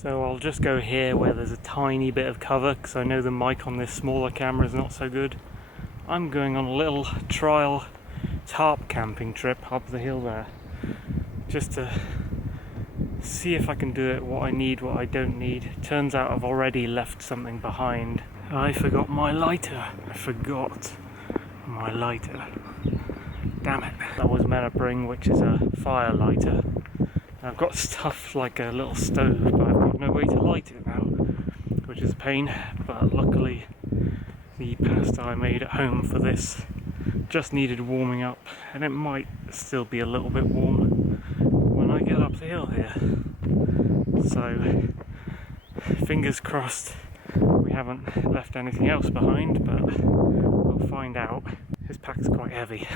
So I'll just go here where there's a tiny bit of cover because I know the mic on this smaller camera is not so good. I'm going on a little trial tarp camping trip up the hill there, just to see if I can do it, what I need, what I don't need. Turns out I've already left something behind. I forgot my lighter. Damn it. That was meant to bring, which is a fire lighter. I've got stuff like a little stove, but I've got no way to light it now, which is a pain. But luckily the pasta I made at home for this just needed warming up, and it might still be a little bit warm when I get up the hill here. So fingers crossed we haven't left anything else behind, but we'll find out. This pack's quite heavy.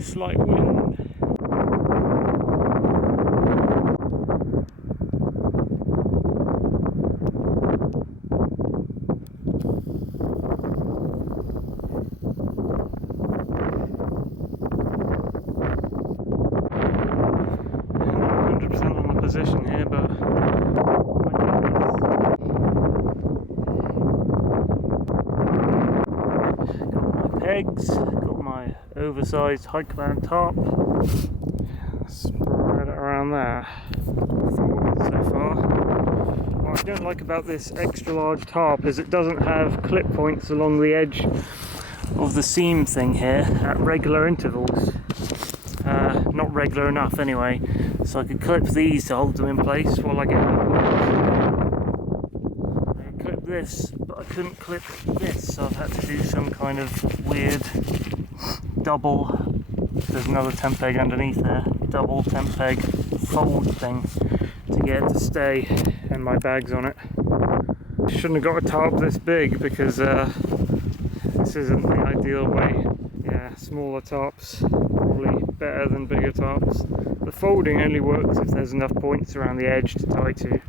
Slight wind. I'm 100% on the position here, but got my pegs, got my oversized hike band tarp, spread it around there. So far, what I don't like about this extra large tarp is it doesn't have clip points along the edge of the seam thing here at regular intervals. Not regular enough anyway, so I could clip these to hold them in place while I get out. I could clip this, but I couldn't clip this, so I've had to do some kind of weird double, there's another tent peg underneath there, double tent peg fold thing to get it to stay, and my bag's on it. Shouldn't have got a tarp this big because this isn't the ideal way. Yeah, smaller tarps probably better than bigger tarps. The folding only works if there's enough points around the edge to tie to.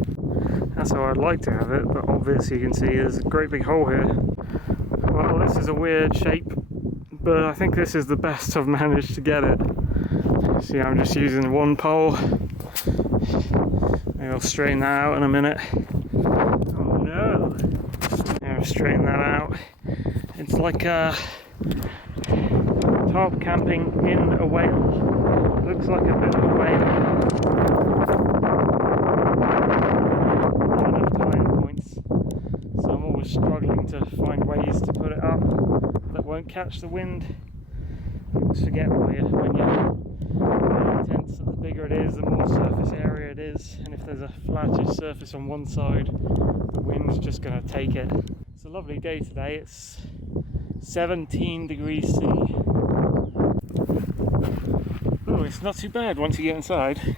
That's how I'd like to have it, but obviously you can see there's a great big hole here. Well, this is a weird shape, but I think this is the best I've managed to get it. See, I'm just using one pole. Maybe I'll straighten that out in a minute. Oh no! I'll straighten that out. It's like tarp camping in a whale. Looks like a bit of a whale. Not enough tying points, so I'm always struggling to find ways to put it up that won't catch the wind. I always forget when you're tents, that the bigger it is, the more surface area it is, and if there's a flattish surface on one side, the wind's just going to take it. It's a lovely day today. It's 17 degrees C. Oh, it's not too bad once you get inside.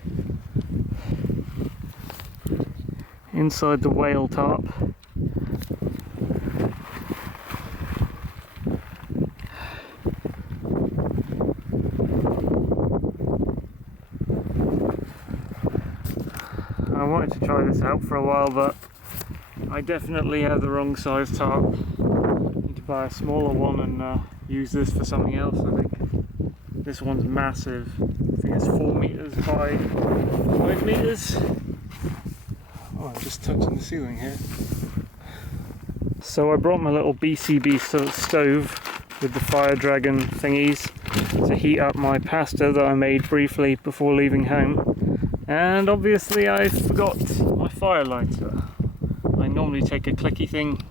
Inside the whale tarp. I wanted to try this out for a while, but I definitely have the wrong size tarp. I need to buy a smaller one and use this for something else, I think. This one's massive. I think it's 4 meters by 5 meters. Oh, I'm just touching the ceiling here. So I brought my little BCB stove with the fire dragon thingies to heat up my pasta that I made briefly before leaving home. And obviously I forgot my fire lighter. I normally take a clicky thing,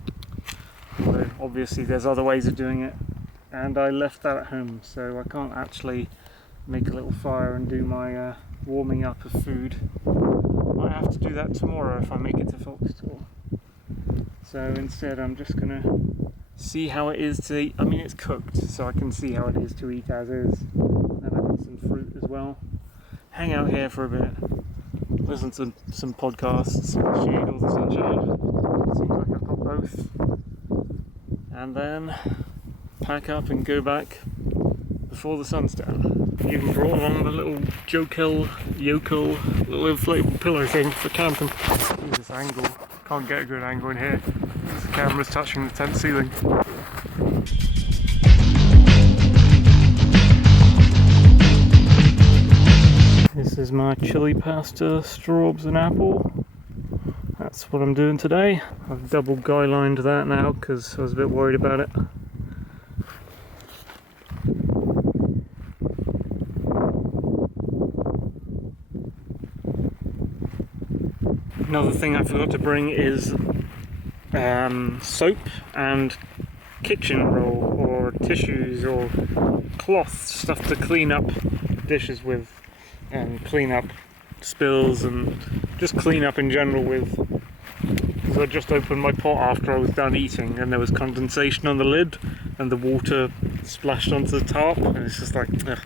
although obviously there's other ways of doing it, and I left that at home, so I can't actually make a little fire and do my warming up of food. I have to do that tomorrow if I make it to Foxtor. So instead I'm just gonna see how it is to eat. I mean, it's cooked, so I can see how it is to eat as is. And I've got some fruit as well. Hang out here for a bit, listen to some podcasts, the shade or the sunshine. Seems like I've got both. And then pack up and go back before the sun's down. Even brought along the little yokel little inflatable pillow thing for camping. Ooh, this angle, can't get a good angle in here. The camera's touching the tent ceiling. This is my chili pasta, straws and apple. That's what I'm doing today. I've double guy lined that now because I was a bit worried about it. Another thing I forgot to bring is soap and kitchen roll or tissues or cloth, stuff to clean up dishes with and clean up spills and just clean up in general with, because I just opened my pot after I was done eating and there was condensation on the lid and the water splashed onto the tarp, and it's just like, ugh.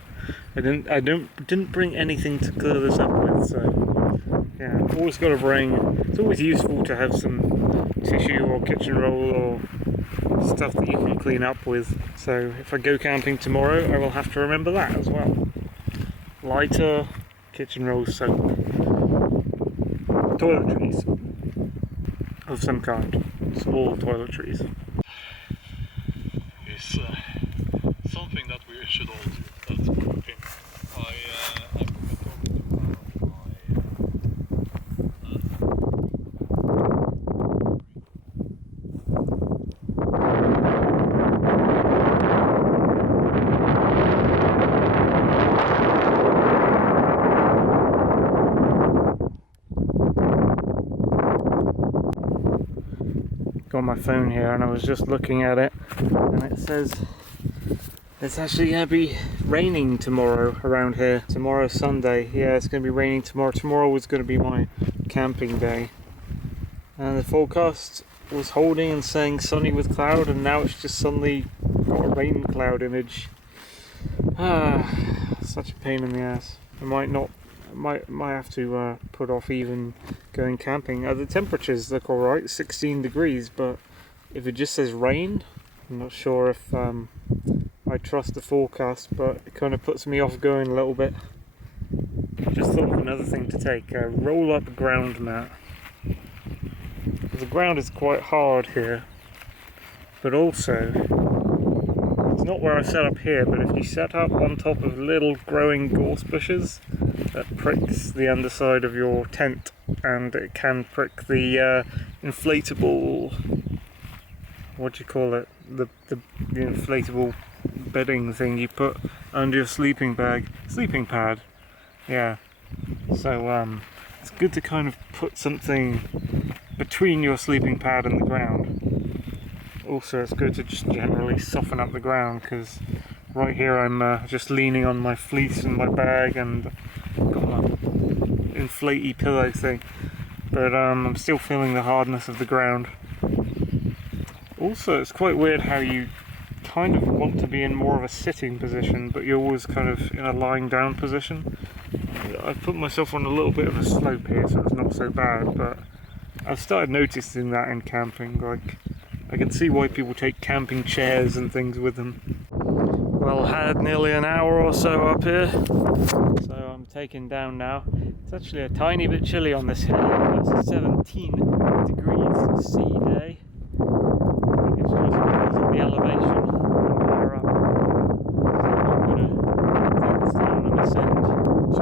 I didn't bring anything to clear this up with, so yeah, always got to bring. It's always useful to have some tissue or kitchen roll or stuff that you can clean up with. So if I go camping tomorrow, I will have to remember that as well. Lighter, kitchen roll, soap, toiletries of some kind, small toiletries. It's something that we should all do. That's one thing. I've been talking to got my phone here and I was just looking at it and it says it's actually going to be raining tomorrow around here. Tomorrow's Sunday. Yeah, it's going to be raining tomorrow. Tomorrow was going to be my camping day. And the forecast was holding and saying sunny with cloud, and now it's just suddenly got a rain cloud image. Such a pain in the ass. I might have to put off even going camping. The temperatures look alright, 16 degrees, but if it just says rain, I'm not sure if I trust the forecast, but it kind of puts me off going a little bit. Just thought of another thing to take, a roll-up ground mat. The ground is quite hard here, but also, it's not where I set up here, but if you set up on top of little growing gorse bushes, that pricks the underside of your tent, and it can prick the inflatable, what do you call it, the inflatable bedding thing you put under your sleeping pad, yeah. So it's good to kind of put something between your sleeping pad and the ground. Also, it's good to just generally soften up the ground, because right here I'm just leaning on my fleece and my bag and got my inflatey pillow thing, but I'm still feeling the hardness of the ground. Also, it's quite weird how you kind of want to be in more of a sitting position, but you're always kind of in a lying down position. I've put myself on a little bit of a slope here, so it's not so bad, but I've started noticing that in camping. Like, I can see why people take camping chairs and things with them. Well, had nearly an hour or so up here, so I'm taking down now. It's actually a tiny bit chilly on this hill. It's 17 degrees C day. I think it's just because of the elevation higher up. So I'm going to take this down and ascend to